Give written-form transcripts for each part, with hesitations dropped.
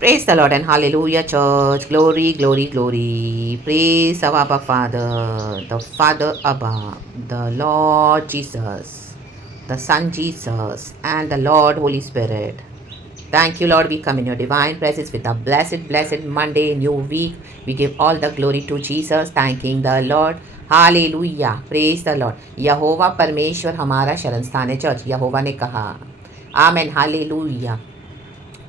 Praise the Lord and hallelujah, church. Glory, glory, glory. Praise our Abba Father, the Father Abba, the Lord Jesus, the Son Jesus, and the Lord Holy Spirit. Thank you, Lord. We come in your divine presence with a blessed Monday, new week. We give all the glory to Jesus, thanking the Lord. Hallelujah, praise the Lord. यहोवा परमेश्वर हमारा शरण स्थान है। Church, यहोवा ने कहा, आमेन, hallelujah.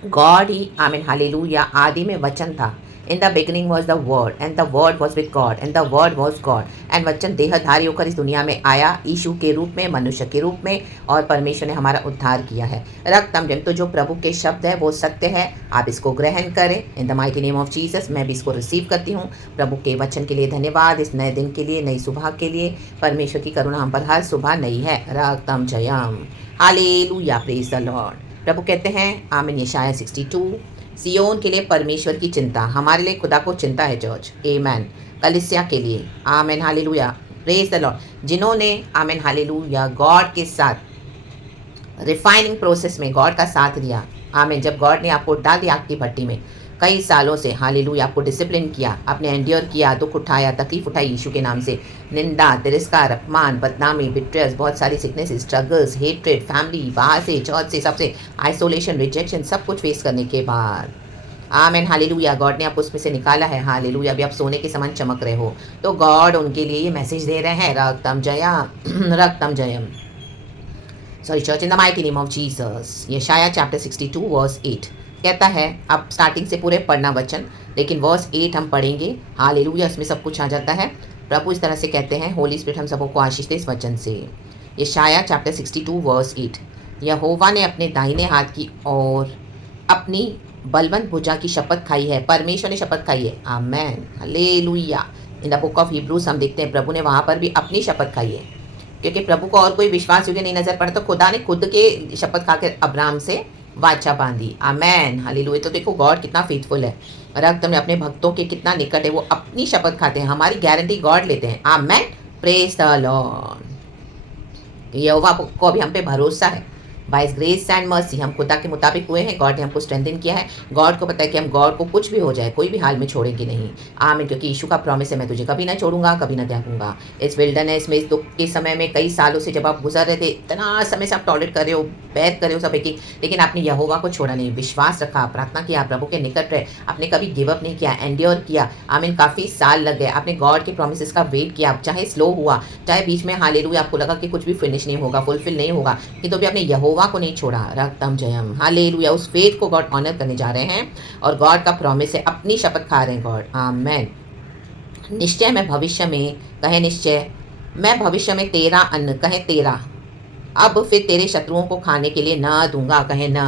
God ही, आमीन, hallelujah, आदि में वचन था। In the beginning was the word and the word was with God and the word was God. And वचन देहधारी होकर इस दुनिया में आया, यीशु के रूप में, मनुष्य के रूप में, और परमेश्वर ने हमारा उद्धार किया है। रक्तम जम, तो जो प्रभु के शब्द है वो सत्य है। आप इसको ग्रहण करें इन the mighty name of Jesus. मैं भी इसको रिसीव करती हूँ। प्रभु के वचन के लिए धन्यवाद, इस नए दिन के लिए, नई सुबह के लिए। परमेश्वर की करुणा हम पर हर सुबह नई है। रक्तम Jayam, hallelujah, praise the Lord. प्रभु कहते हैं, आमीन, यशाया 62, सियोन के लिए परमेश्वर की चिंता। हमारे लिए खुदा को चिंता है जॉर्ज, आमेन। कलिसिया के लिए, आमीन, हालेलुया, प्रेज द लॉर्ड। जिन्होंने, आमीन, हालेलुया, गॉड के साथ रिफाइनिंग प्रोसेस में गॉड का साथ दिया, आमीन। जब गॉड ने आपको डाल दिया आग की भट्टी में कई सालों से, हालेलुया, आपको डिसिप्लिन किया, आपने एंड्योर किया, दुख उठाया, तकलीफ उठाई यीशु के नाम से, निंदा, तिरस्कार, अपमान, बदनामी, बिट्रेस, बहुत सारी सिकनेस, स्ट्रगल्स, हेट्रेड, फैमिली, बाहर से, चर्च से, सबसे आइसोलेशन, रिजेक्शन, सब कुछ फेस करने के बाद, आमेन, हालेलुया, गॉड ने आपको उसमें से निकाला है। हालेलुया, अभी आप सोने के समान चमक रहे हो, तो गॉड उनके लिए ये मैसेज दे रहे हैं, रक्तम जया रक्तम जयम, sorry church, in the mighty name of Jesus. यशाया चैप्टर 62 वर्स 8 कहता है, अब स्टार्टिंग से पूरे पढ़ना वचन, लेकिन वर्स 8 हम पढ़ेंगे। हालेलुया, इसमें सब कुछ आ जाता है। प्रभु इस तरह से कहते हैं, होली स्पिरिट हम सबको आशीष दे इस वचन से। यशाया चैप्टर 62 वर्स 8, यहोवा ने अपने दाहिने हाथ की और अपनी बलवंत भुजा की शपथ खाई है। परमेश्वर ने शपथ खाई है, amen, hallelujah. In the book of Hebrews हम देखते हैं, प्रभु ने वहाँ पर भी अपनी शपथ खाई है, क्योंकि प्रभु को और कोई विश्वास योग्य नहीं नजर पड़ा, तो खुदा ने खुद के शपथ खाकर अब्राहम से वाचा बांधी, आमेन, हालेलुया। तो देखो गॉड कितना फेथफुल है, रक्त में अपने भक्तों के कितना निकट है, वो अपनी शपथ खाते हैं, हमारी गारंटी गॉड लेते हैं, आमेन, प्रेज द लॉर्ड। यहोवा को अभी हम पे भरोसा है, बाय ग्रेस एंड मर्सी हम खुदा के मुताबिक हुए हैं। गॉड ने हमको स्ट्रेंथन किया है। गॉड को पता है कि हम गॉड को कुछ भी हो जाए, कोई भी हाल में छोड़ेंगे नहीं, आमीन, क्योंकि यीशु का प्रॉमिस है, मैं तुझे कभी ना छोड़ूंगा, कभी ना त्यागूंगा। इस विल्डरनेस में, इस दुख के समय में, कई सालों से जब आप गुजर रहे थे, इतना समय से आप टॉलरेट कर रहे हो, बैर कर रहे हो सब एक, लेकिन आपने यहोवा को छोड़ा नहीं, विश्वास रखा, प्रार्थना किया, प्रभु के निकट रहे, आपने कभी गिव अप नहीं किया, एंड्योर किया, आमीन। काफ़ी साल लग गए, आपने गॉड के प्रॉमिसेस का वेट किया, चाहे स्लो हुआ, चाहे बीच में, हालेलुया, आपको लगा कि कुछ भी फिनिश नहीं होगा, फुलफिल नहीं होगा, कि तो भी आपने यहोवा को नहीं छोड़ा, रक्तम जयम, हालेलुया। उस फेथ को गॉड ऑनर करने जा रहे हैं, और गॉड का प्रॉमिस है, अपनी शपथ खा रहे हैं गॉड, आमेन। निश्चय मैं भविष्य में, कहे निश्चय मैं भविष्य में तेरा अन्न, कहे तेरा, अब फिर तेरे शत्रुओं को खाने के लिए ना दूंगा, कहे ना।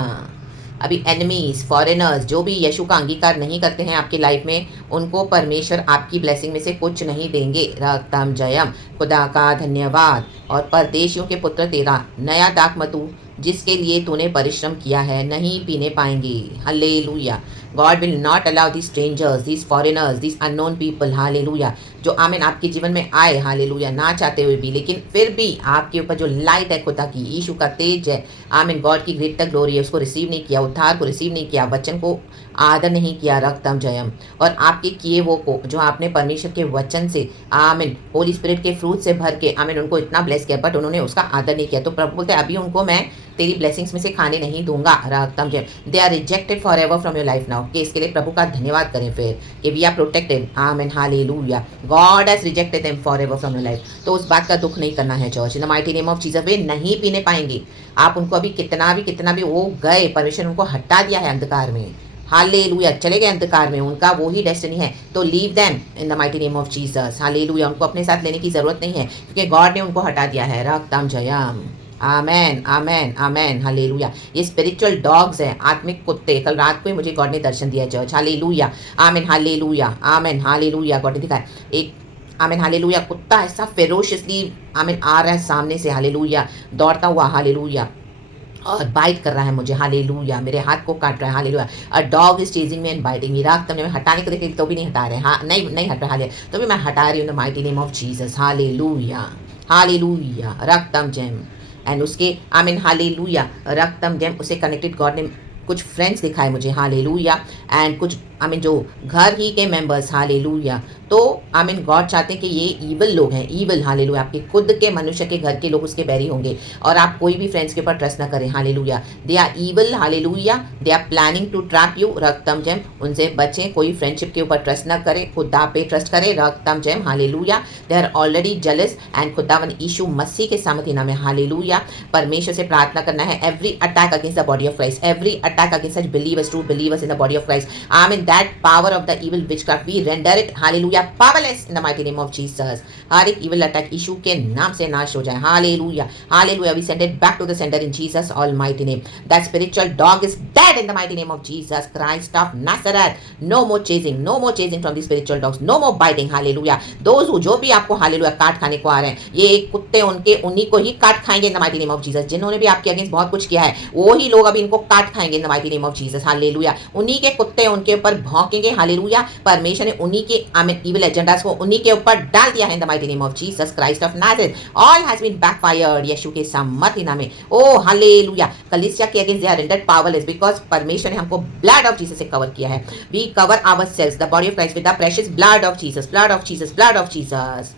अभी एनिमीज, फॉरेनर्स, जो भी यीशु का अंगीकार नहीं करते हैं आपकी लाइफ में, उनको परमेश्वर आपकी ब्लेसिंग में से कुछ नहीं देंगे, रक्तम जयम, खुदा का धन्यवाद। और परदेशियों के पुत्र तेरा नया दाख मतू, जिसके लिए तूने परिश्रम किया है, नहीं पीने पाएंगे, hallelujah. God will not allow these strangers, these foreigners, these unknown people, hallelujah, जो आमीन आपके जीवन में आए, हालेलुया, ना चाहते हुए भी, लेकिन फिर भी आपके ऊपर जो लाइट है खुदा की, यीशु का तेज है, आमीन, गॉड की ग्रेटर ग्लोरी है, उसको रिसीव नहीं किया, उद्धार को रिसीव नहीं किया, वचन को आदर नहीं किया, रक्तम जयम। और आपके किए वो को, जो आपने परमेश्वर के वचन से, आमीन, होली स्पिरिट के फ्रूट से भर के, आमीन, उनको इतना ब्लेस किया, बट उन्होंने उसका आदर नहीं किया, तो प्रभु बोलते हैं, अभी उनको मैं तेरी ब्लेसिंग्स में से खाने नहीं दूंगा, रक्तम जयम। They are rejected for ever from your life now, कि इसके लिए प्रभु का धन्यवाद करें फिर, कि we are protected, amen, hallelujah. God has rejected them for ever from your life, तो उस बात का दुख नहीं करना है church, in the mighty name of Jesus. वे नहीं पीने पाएंगे, आप उनको अभी कितना भी वो गए, परमेश्वर उनको हटा दिया है अंधकार में, हालेलुया, चले गए अंधकार में, उनका वो ही डेस्टिनी है, तो leave them in the mighty name of Jesus, hallelujah. उनको अपने साथ लेने की जरूरत नहीं है, क्योंकि गॉड ने उनको हटा दिया है, रक्तम जयम, आमेन, आमेन, आमेन, हालेलुया। ये स्पिरिचुअल डॉग्स हैं, आत्मिक कुत्ते। कल रात को ही मुझे गॉड ने दर्शन दिया church, hallelujah, amen, hallelujah, amen, hallelujah. God ने दिखाया एक, आमेन, हालेलुया, कुत्ता ऐसा फेरोशियसली, आमेन, आ रहा है सामने से, हालेलुया, दौड़ता हुआ, हालेलुया, और बाइट कर रहा है मुझे, हालेलुया, मेरे हाथ को काट रहा है, hallelujah. A dog is chasing me and biting me, रात तुमने हटाने को देखे तो भी नहीं हटा रहे, हाँ, नहीं हट रहा, हाले तो भी मैं हटा रही हूँ, the mighty name of Jesus, hallelujah, hallelujah, रक्तम जेम। एंड उसके, आमीन, हालेलुया, रक्तम जेम, उसे कनेक्टेड गॉड ने कुछ फ्रेंड्स दिखाए मुझे, हालेलुया, एंड कुछ जो घर ही के मेंबर्स, हालेलुया। तो गॉड चाहते हैं कि ये ईवल लोग हैं, ईवल, हालेलुया, आपके खुद के मनुष्य के घर के लोग उसके बैरी होंगे, और आप कोई भी फ्रेंड्स के ऊपर ट्रस्ट ना करें, hallelujah. They are evil, hallelujah, they are planning to trap you, रक्तम जैम, उनसे बचें, कोई फ्रेंडशिप के ऊपर ट्रस्ट ना करें, खुदा पे ट्रस्ट करें, रक्तम जैम, hallelujah. They are already jealous, and खुदावन यीशु मसीह के सामर्थ्य नाम में, हालेलुया, परमेश्वर से प्रार्थना करना है, every attack against the body of Christ, every attack against such believers, true believers in the body of Christ, amen, that power of the evil witchcraft we render it, hallelujah, powerless in the mighty name of Jesus. हर एक evil attack यीशु के नाम से नाश हो जाए, hallelujah, hallelujah, we send it back to the centre in Jesus almighty name. That spiritual dog is dead in the mighty name of Jesus Christ of Nazareth. No more chasing from the spiritual dogs, no more biting, hallelujah. Those जो भी आपको, hallelujah, काट खाने को आ रहे हैं, ये कुत्ते उनके उन्हीं को ही काट खाएंगे इन the mighty name of Jesus. जिन्होंने भी आपके अगेंस्ट बहुत कुछ किया है, वो ही लोग अभी इनको काट खाएंगे इन the mighty name of Jesus, hallelujah. उन्हीं के कुत्ते उनके ऊपर भौंकेंगे, हालेलुया। परमेश्वर ने उन्हीं के इविल एजेंडास को उन्हीं के ऊपर डाल दिया है in the mighty name of Jesus Christ of Nazareth. All has been backfired यीशु के सामर्थ्य नाम में। ओ हालेलुया, कलीसिया के against they are rendered powerless because परमेश्वर ने हमको ब्लड ऑफ जीसस से कवर किया है। We cover ourselves the body of Christ with the precious blood of Jesus, blood of Jesus, blood of Jesus.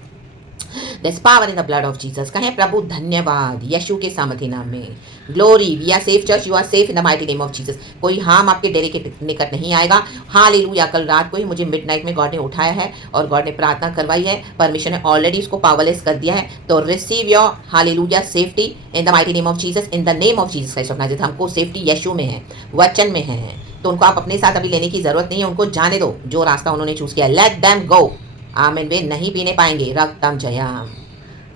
There's power in the blood of Jesus. कहें प्रभु धन्यवाद यीशु के सामर्थ्य नाम में। Glory, we are safe church, you are safe in the mighty name of Jesus. कोई harm आपके डेरे के निकट नहीं आएगा, हालेलुया। कल रात को ही मुझे मिडनाइट में गॉड ने उठाया है और गॉड ने प्रार्थना करवाई है, परमेश्वर ने ऑलरेडी उसको पावरलेस कर दिया है। तो receive your, hallelujah, safety in the mighty name of Jesus, in the name of Jesus Christ of Nazareth. हमको सेफ्टी यीशु में है, वचन में है, तो उनको आप अपने साथ अभी लेने की जरूरत नहीं है, उनको जाने दो जो रास्ता उन्होंने चूज किया, लेट देम गो, आमीन। वे नहीं पीने पाएंगे, रक्तम जयम।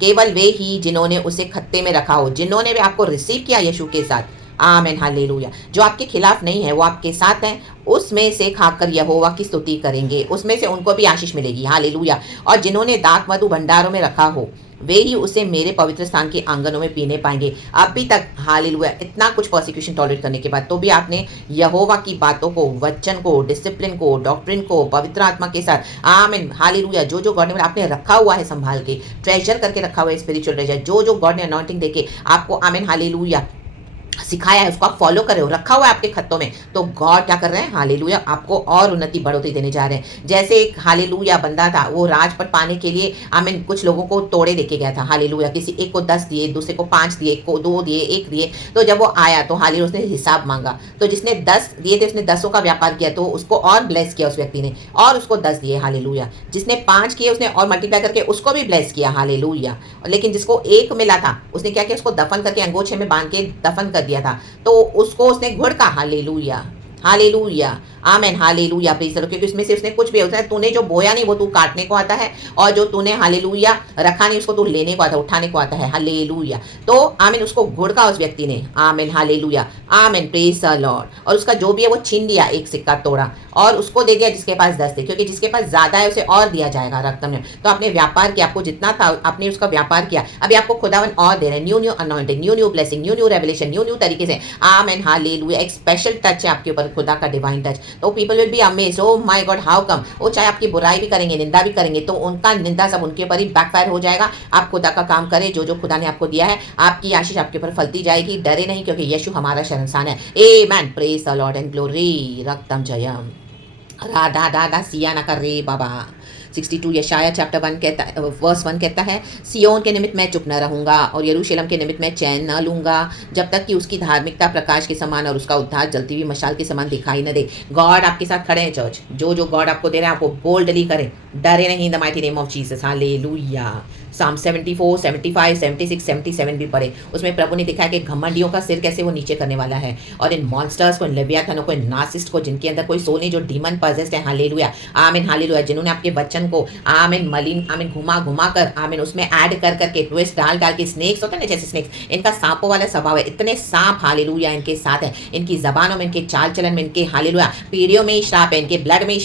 केवल वे ही जिन्होंने उसे खत्ते में रखा हो, जिन्होंने भी आपको रिसीव किया यीशु के साथ, आमीन, हालेलुया। जो आपके खिलाफ नहीं है वो आपके साथ हैं, उसमें से खाकर यहोवा की स्तुति करेंगे, उसमें से उनको भी आशीष मिलेगी, हालेलुया। और जिन्होंने दाख मधु भंडारों में रखा हो, वे ही उसे मेरे पवित्र स्थान के आंगनों में पीने पाएंगे। अभी तक, हालेलुया, इतना कुछ परसिक्यूशन टॉलरेट करने के बाद तो भी आपने यहोवा की बातों को, वचन को, डिसिप्लिन को, डॉक्ट्रिन को, पवित्र आत्मा के साथ, आमीन, हालेलुया, जो गॉड ने आपने रखा हुआ है, संभाल के ट्रेजर करके रखा हुआ है, स्पिरिचुअल ट्रेजर, जो गॉड ने अनॉइंटिंग देके आपको, आमीन, हालेलुया, सिखाया है, उसको आप फॉलो कर रहे हो, रखा हुआ है आपके खत्तों में, तो गॉड क्या कर रहे हैं, हालेलुया, आपको और उन्नति बढ़ोतरी देने जा रहे हैं। जैसे एक, हालेलुया, बंदा था, वो राजपद पाने के लिए, आमीन, कुछ लोगों को तोड़े देके गया था, हालेलुया। किसी एक को 10 दिए, दूसरे को 5 दिए, एक को 2 दिए, 1 दिए। तो जब वो आया तो हालेलुया उसने हिसाब मांगा, तो जिसने 10 दिए थे उसने 10 का व्यापार किया, तो उसको और ब्लेस किया उस व्यक्ति ने, और उसको 10 दिए, हालेलुया। जिसने 5 किए उसने और मल्टीप्लाई करके उसको भी ब्लेस किया, हालेलुया। लेकिन जिसको 1 मिला था उसने क्या किया, उसको दफन करके अंगोछे में बांध के दफन कर दिया था, तो उसको उसने घुड़का, hallelujah, hallelujah, amen, hallelujah, praise the Lord. क्योंकि उसमें से उसने कुछ भी होता है, तूने जो बोया नहीं वो तू काटने को आता है, और जो तूने, हालेलुया, रखा नहीं उसको तू लेने को आता है, उठाने को आता है, हालेलुया। तो आमीन, उसको घुड़का उस व्यक्ति ने, आमीन, हालेलुया, आमीन, प्रेज़ द लॉर्ड। और उसका जो भी है वो छीन लिया, एक सिक्का तोड़ा और उसको दे दिया जिसके पास 10 थे, क्योंकि जिसके पास ज्यादा है उसे और दिया जाएगा, रकम में। तो आपने व्यापार किया, आपको जितना था आपने उसका व्यापार किया, अभी आपको खुदावन और दे रहे हैं, new anointing, new blessing, new revelation, new तरीके से, आमीन, हालेलुया। एक स्पेशल टच है आपके ऊपर, खुदा का डिवाइन टच। तो people will be amazed, oh my God, how come. वो चाहे आपकी बुराई भी करेंगे, निंदा भी करेंगे, तो उनका निंदा सब उनके ऊपर ही बैकफायर हो जाएगा। आप खुदा का काम करें, जो खुदा ने आपको दिया है, आपकी आशीष आपके ऊपर फलती जाएगी। डरे नहीं, क्योंकि यीशु हमारा शरणस्थान है। Amen, praise the Lord and glory, रक्तम जयम, राधा दादा सिया न कर रे बाबा। 62 यशाया चैप्टर 1 कहता है, वर्स 1 कहता है, सियोन के निमित्त मैं चुप न रहूंगा और यरूशलेम के निमित्त मैं चैन न लूंगा, जब तक कि उसकी धार्मिकता प्रकाश के समान और उसका उद्धार जलती हुई मशाल के समान दिखाई न दे। गॉड आपके साथ खड़े हैं चर्च, जो गॉड आपको दे रहे हैं, आपको बोल्डली करें, डरे नहीं, इन the mighty name of Jesus, hallelujah. साम 74, 75, 76, 77 भी पढ़े, उसमें प्रभु ने दिखाया कि घमंडियों का सिर कैसे वो नीचे करने वाला है, और इन मॉन्स्टर्स को, इन लेवियाथनों को, इन नार्सिस्ट को, जिनके अंदर कोई सोल नहीं, जो डीमन पजेस्ड है, हालेलुया, आमीन, हालेलुया, जिन्होंने आपके वचन को, आमीन, मलिन, आमीन, घुमा कर, आमीन, उसमें ऐड कर करके, ट्विस्ट डाल के, स्नेक्स होते हैं ना, जैसे स्नेक्स, इनका सांपों वाला स्वभाव है, इतने सांप, हालेलुया, इनके साथ है, इनकी जबानों में, इनके चाल चलन में, इनके, हालेलुया, पीढ़ियों में श्राप है, इनके ब्लड में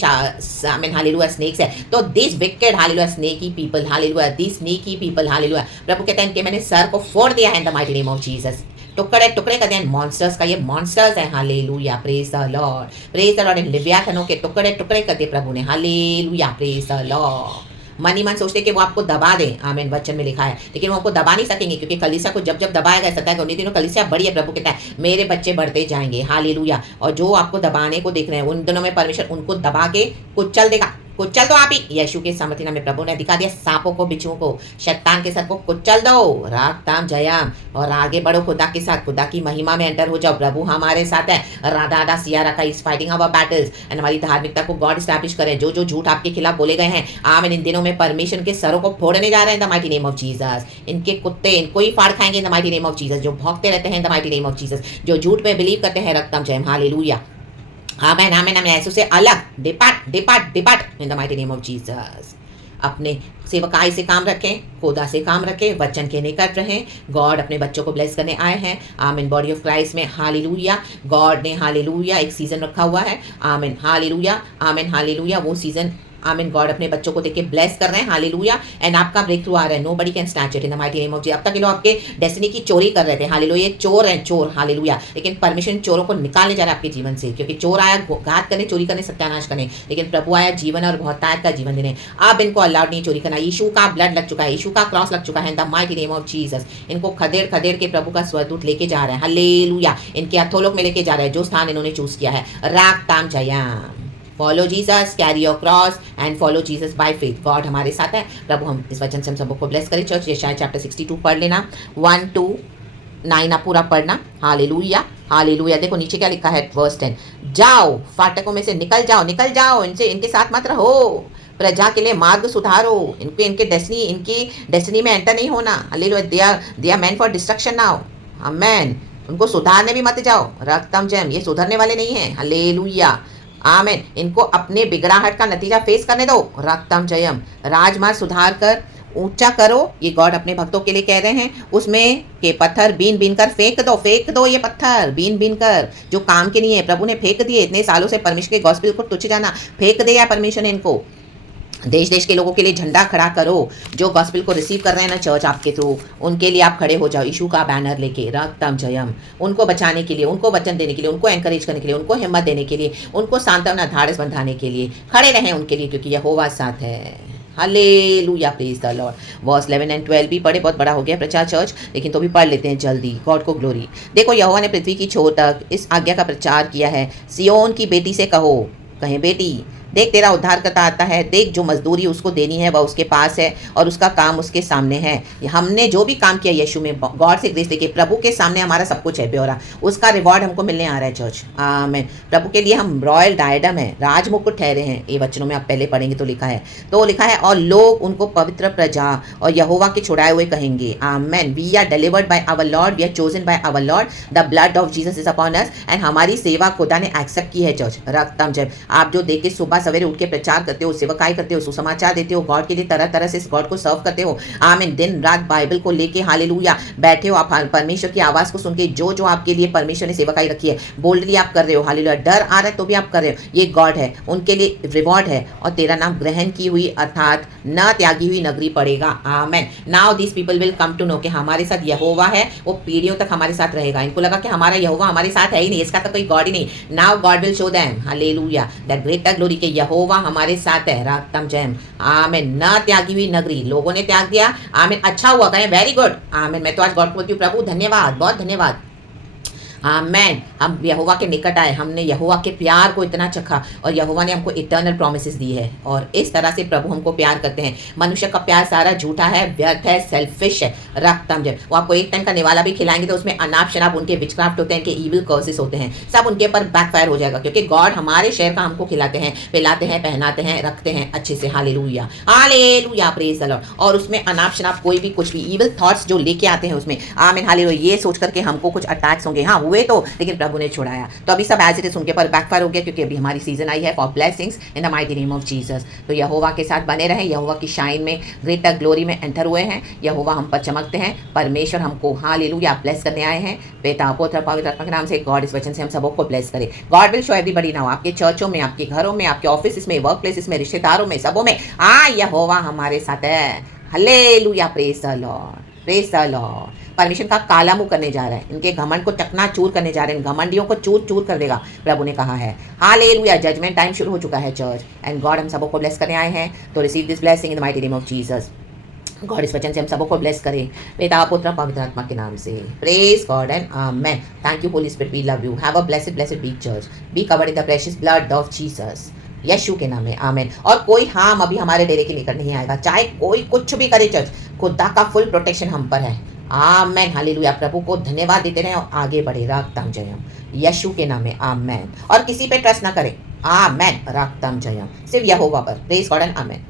आमीन, हालेलुया, स्नेक्स है। तो this wicked, hallelujah, snaky people, hallelujah, this snaky people, hallelujah, प्रभु कहते हैं इनके मैंने सर को फोड़ दिया है, in the mighty name of Jesus. टुकड़े टुकड़े कर दिया मॉन्स्टर्स का, ये मॉन्स्टर्स है, hallelujah, praise the Lord, praise the Lord. इन लिव्याथनों के टुकड़े टुकड़े कर दिए प्रभु ने, हालेलुया, प्रेज द लॉर्ड। मन ही मन सोचते हैं कि वो आपको दबा दें, आमीन, वचन में लिखा है, लेकिन वो आपको दबा नहीं सकेंगे, क्योंकि कलीसिया को जब जब दबाया गया सताया गया, उन्हीं दिनों कलीसिया बढ़ी है। प्रभु कहता है मेरे बच्चे बढ़ते जाएंगे, हालेलुया। और जो आपको दबाने को देख रहे हैं, उन दिनों में परमेश्वर उनको दबा के कुचल देगा। कुचल दो आप ही, यीशु के सामर्थ्य नाम में प्रभु ने दिखा दिया, सांपों को, बिच्छुओं को, शैतान के सर को कुचल दो, राग ताम जयाम, और आगे बढ़ो खुदा के साथ, खुदा की महिमा में एंटर हो जाओ। प्रभु हमारे साथ है, राधा राधा सियारा का is fighting our battles, and हमारी धार्मिकता को गॉड स्टैब्लिश करें। जो जो झूठ आपके खिलाफ बोले गए हैं, आमीन, इन दिनों में परमेश्वर के सरों को फोड़ने जा रहे हैं इन the mighty name of Jesus. इनके कुत्ते इनको ही फाड़ खाएंगे इन the mighty name of Jesus. जो भौंकते रहते हैं इन the mighty name of Jesus, जो झूठ में बिलीव करते हैं, रक्तम जयम, हालेलुया, आमेन आमेन आमेन, ऐसों से अलग, depart depart depart in the mighty name of Jesus. अपने सेवकाई से काम रखें, खुदा से काम रखें, वचन के निकट रहें। गॉड अपने बच्चों को ब्लेस करने आए हैं, आमीन, बॉडी ऑफ क्राइस्ट में, हालेलुया। गॉड ने, हालेलुया, एक सीजन रखा हुआ है, आमीन, हालेलुया, आमीन, हालेलुया। वो सीजन, आमीन, गॉड अपने बच्चों को देख के ब्लेस कर रहे हैं, हालेलुया। एंड आपका ब्रेक थ्रू आ रहा है, nobody can snatch it in the mighty name of Jesus. अब तक ये लोग आपके डेस्टिनी की चोरी कर रहे थे, हालेलुया, चोर हैं चोर, हालेलुया, लेकिन परमेश्वर चोरों को निकालने जा रहा है आपके जीवन से, क्योंकि चोर आया घात करने, चोरी करने, सत्यानाश करने, लेकिन प्रभु आया जीवन और बहुतायत का जीवन देने। अब इनको अलाउड नहीं चोरी करना। यीशु का ब्लड लग चुका है, यीशु का क्रॉस लग चुका है, in the mighty name of Jesus. इनको खदेड़ खदेड़ के प्रभु का स्वरदूत लेके जा रहा है, हालेलुया, इनके अथोलोक में लेके जा रहा है, जो स्थान इन्होंने चूज किया है, राग ताम जयाम। Follow Jesus, carry your cross and follow Jesus by faith. God हमारे साथ है। प्रभु हम इस वचन से हम सबको ब्लेस करें। चर्च यशायाह चैप्टर 62 पढ़ लेना, 1 to 9 आप पूरा पढ़ना, हालेलुया, हालेलुया। देखो नीचे क्या लिखा है, वर्स 10, जाओ फाटकों में से निकल जाओ, निकल जाओ, इनके साथ मत रहो, प्रजा के लिए मार्ग सुधारो, इनके डेस्टिनी में एंटर नहीं होना, hallelujah. They are meant for destruction now, amen. उनको सुधारने भी मत जाओ, रक्तम जयम, ये सुधरने वाले नहीं हैं, हालेलुया, आमेन। इनको अपने बिगड़ाहट का नतीजा फेस करने दो, रक्तम जयम। राजमार्ग सुधार कर ऊंचा करो, ये गॉड अपने भक्तों के लिए कह रहे हैं। उसमें के पत्थर बीन बीन कर फेंक दो ये पत्थर बीन बीन कर, जो काम के नहीं है, प्रभु ने फेंक दिए। इतने सालों से परमेश्वर के गॉस्पेल को तुच्छ जाना, फेंक दिया परमेश्वर ने इनको। देश देश के लोगों के लिए झंडा खड़ा करो, जो गॉस्पेल को रिसीव कर रहे हैं ना चर्च आपके थ्रू, उनके लिए आप खड़े हो जाओ, यीशु का बैनर लेके, रक्तम जयम। उनको बचाने के लिए, उनको वचन देने के लिए, उनको एनकरेज करने के लिए, उनको हिम्मत देने के लिए, उनको सांत्वना धाड़स बंधाने के लिए खड़े रहें उनके लिए, क्योंकि यहोवा साथ है, hallelujah, praise the lord. Verse 11 and 12 भी पढ़े, बहुत बड़ा हो गया प्रचार चर्च, लेकिन तो भी पढ़ लेते हैं जल्दी। गॉड को ग्लोरी। देखो यहोवा ने पृथ्वी की छोर तक इस आज्ञा का प्रचार किया है, सियोन की बेटी से कहो, कहें बेटी देख तेरा उद्धारकर्ता आता है, देख जो मजदूरी उसको देनी है वह उसके पास है और उसका काम उसके सामने है। हमने जो भी काम किया यीशु में, गॉड से ग्रेस लेके, प्रभु के सामने हमारा सब कुछ है ब्योरा, उसका रिवॉर्ड हमको मिलने आ रहा है चर्च, आमीन। प्रभु के लिए हम रॉयल डायडम है, राजमुकुट ठहरे हैं। ये वचनों में आप पहले पढ़ेंगे तो लिखा है, और लोग उनको पवित्र प्रजा और यहोवा के छुड़ाए हुए कहेंगे, आमीन। We are delivered by our lord, we are chosen by our lord, the blood of Jesus is upon us, and हमारी सेवा खुदा ने एक्सेप्ट की है चर्च, रक्तम जब। आप जो देख के सुबह सवेरे उठ के प्रचार करते हो, सेवकाई करते हो, सुसमाचार देते हो, गॉड के लिए तरह तरह से इस गॉड को सर्व करते हो, आमीन। दिन रात बाइबल को लेके हालेलुया बैठे हो आप, परमेश्वर की आवाज को सुन के, जो जो आपके लिए परमेश्वर ने सेवकाई रखी है बोल्डली आप कर रहे हो, हालेलुया। डर आ रहा है तो भी आप कर रहे हो, ये गॉड है, उनके लिए रिवॉर्ड है। और तेरा नाम ग्रहण की हुई अर्थात न त्यागी हुई नगरी पड़ेगा, आमीन। Now this people will come to know कि हमारे साथ यहोवा है, वो पीढ़ियों तक हमारे साथ रहेगा। इनको लगा कि हमारा यहोवा हमारे साथ है ही नहीं, इसका तो कोई गॉड ही नहीं। Now God will show them, hallelujah, that greater glory के यहोवा हमारे साथ है, रक्तम जयम, आमीन। न त्यागी हुई नगरी, लोगों ने त्याग दिया, आमीन, अच्छा हुआ, कहें वेरी गुड, आमीन। मैं तो आज गॉड को बोलती हूँ, प्रभु धन्यवाद, बहुत धन्यवाद, आमीन। हम यहोवा के निकट आए, हमने यहोवा के प्यार को इतना चखा और यहोवा ने हमको इटर्नल प्रॉमिसेस दी है। और इस तरह से प्रभु हमको प्यार करते हैं। मनुष्य का प्यार सारा झूठा है, व्यर्थ है, सेल्फिश है, रक्तम जब। वो आपको एक टाइम का निवाला भी खिलाएंगे तो उसमें अनाप शनाप उनके विचक्राफ्ट होते हैं, इनके ईविल कर्सेस होते हैं, सब उनके ऊपर बैकफायर हो जाएगा, क्योंकि गॉड हमारे शहर का हमको खिलाते हैं, पिलाते हैं, पहनाते हैं, रखते हैं अच्छे से, hallelujah, hallelujah, praise the Lord. और उसमें अनाप शनाप कोई भी कुछ भी ईविल थॉट्स जो लेके आते हैं उसमें, आमीन, हालेलुया, ये सोच करके हमको कुछ अटैक्स होंगे, हाँ हुए तो, लेकिन प्रभु ने छुड़ाया। तो अभी सब एज इट इज उनके पर बैकफायर हो गया, क्योंकि अभी हमारी सीजन आई है for blessings in the mighty name of Jesus. तो यहोवा के साथ बने रहें, यहोवा की शाइन में, ग्रेटर ग्लोरी में एंटर हुए हैं, यहोवा हम पर चमकते हैं, परमेश्वर हमको हालेलुया ब्लेस करने आए हैं। पिता पुत्र पवित्र आत्मा के नाम से गॉड इस वचन से हम सबको ब्लेस करे। God will show everybody now, आपके चर्चों में, आपके घरों में, आपके ऑफिस में, वर्क प्लेसेस में, रिश्तेदारों में, सबों में, यहोवा हमारे साथ है, hallelujah, praise the Lord, praise the Lord. परमेश्वर का काला मुंह करने जा रहा है, इनके घमंड को चकनाचूर करने जा रहे हैं, घमंडियों को चूर चूर कर देगा, प्रभु ने कहा है। हालेलुया, जजमेंट टाइम शुरू हो चुका है चर्च। एंड गॉड हम सबको को ब्लेस करने आए हैं, तो receive this blessing in the mighty name of Jesus. God इस वचन से हम सबको को ब्लेस करें, पिता पुत्र पवित्र आत्मा के नाम से। Praise God and amen. Thank you Holy Spirit, we love you. Have a blessed blessed week church. Be covered in the precious blood of Jesus, यीशु के नाम में, आमेन। और कोई हार्म अभी हमारे डेरे के निकट नहीं आएगा, चाहे कोई कुछ भी करे चर्च, खुदा का फुल प्रोटेक्शन हम पर है, आमेन। हालेलुया, प्रभु को धन्यवाद देते रहें और आगे बढ़े, रागतम जयम, यीशु के नाम में, आमेन। और किसी पे ट्रस्ट ना करें, आमेन, रागतम जयम, सिर्फ यहोवा पर। Praise God and amen.